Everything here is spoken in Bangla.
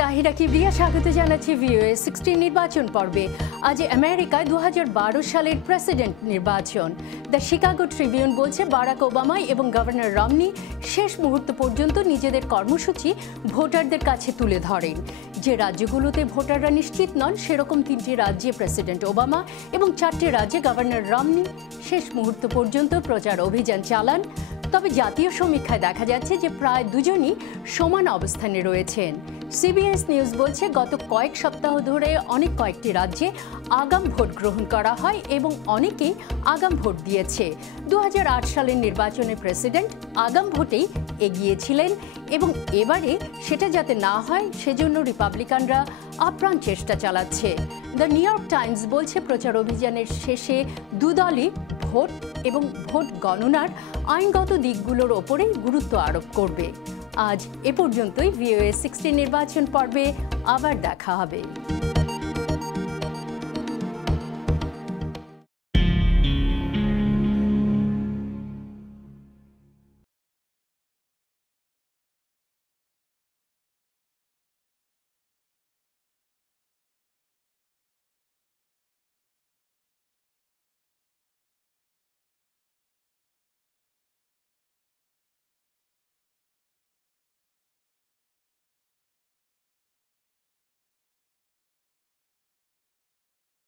তাহিরা কিবরিয়া স্বাগত জানাচ্ছি ভিওএ 16 নির্বাচন পর্বে। আজ আমেরিকায় 2012 সালের প্রেসিডেন্ট নির্বাচন। দ্য শিকাগো ট্রিবিউন বলছে বারাক ওবামা এবং গভর্নর রমনি শেষ মুহূর্ত পর্যন্ত নিজেদের কর্মসূচি ভোটারদের কাছে তুলে ধরেন। যে রাজ্যগুলোতে ভোটাররা নিশ্চিত নন সেরকম 3টি রাজ্যে প্রেসিডেন্ট ওবামা এবং 4টি রাজ্যে গভর্নর রমনি শেষ মুহূর্ত পর্যন্ত প্রচার অভিযান চালান। তবে জাতীয় সমীক্ষায় দেখা যাচ্ছে যে প্রায় দুজনই সমান অবস্থানে রয়েছেন। সিবিএস নিউজ বলছে গত কয়েক সপ্তাহ ধরে কয়েকটি রাজ্যে আগাম ভোট গ্রহণ করা হয় এবং অনেকেই আগাম ভোট দিয়েছে। 2008 সালের নির্বাচনে প্রেসিডেন্ট আগাম ভোটেই এগিয়েছিলেন এবং এবারে সেটা যাতে না হয় সেজন্য রিপাবলিকানরা আপ্রাণ চেষ্টা চালাচ্ছে। দ্য নিউ ইয়র্ক টাইমস বলছে প্রচার অভিযানের শেষে দুদলই ভোট এবং ভোট গণনার আইনগত দিকগুলোর ওপরেই গুরুত্ব আরোপ করবে। আজ এ পর্যন্তই। ভিওএ 16 নির্বাচন পর্বে আবার দেখা হবে।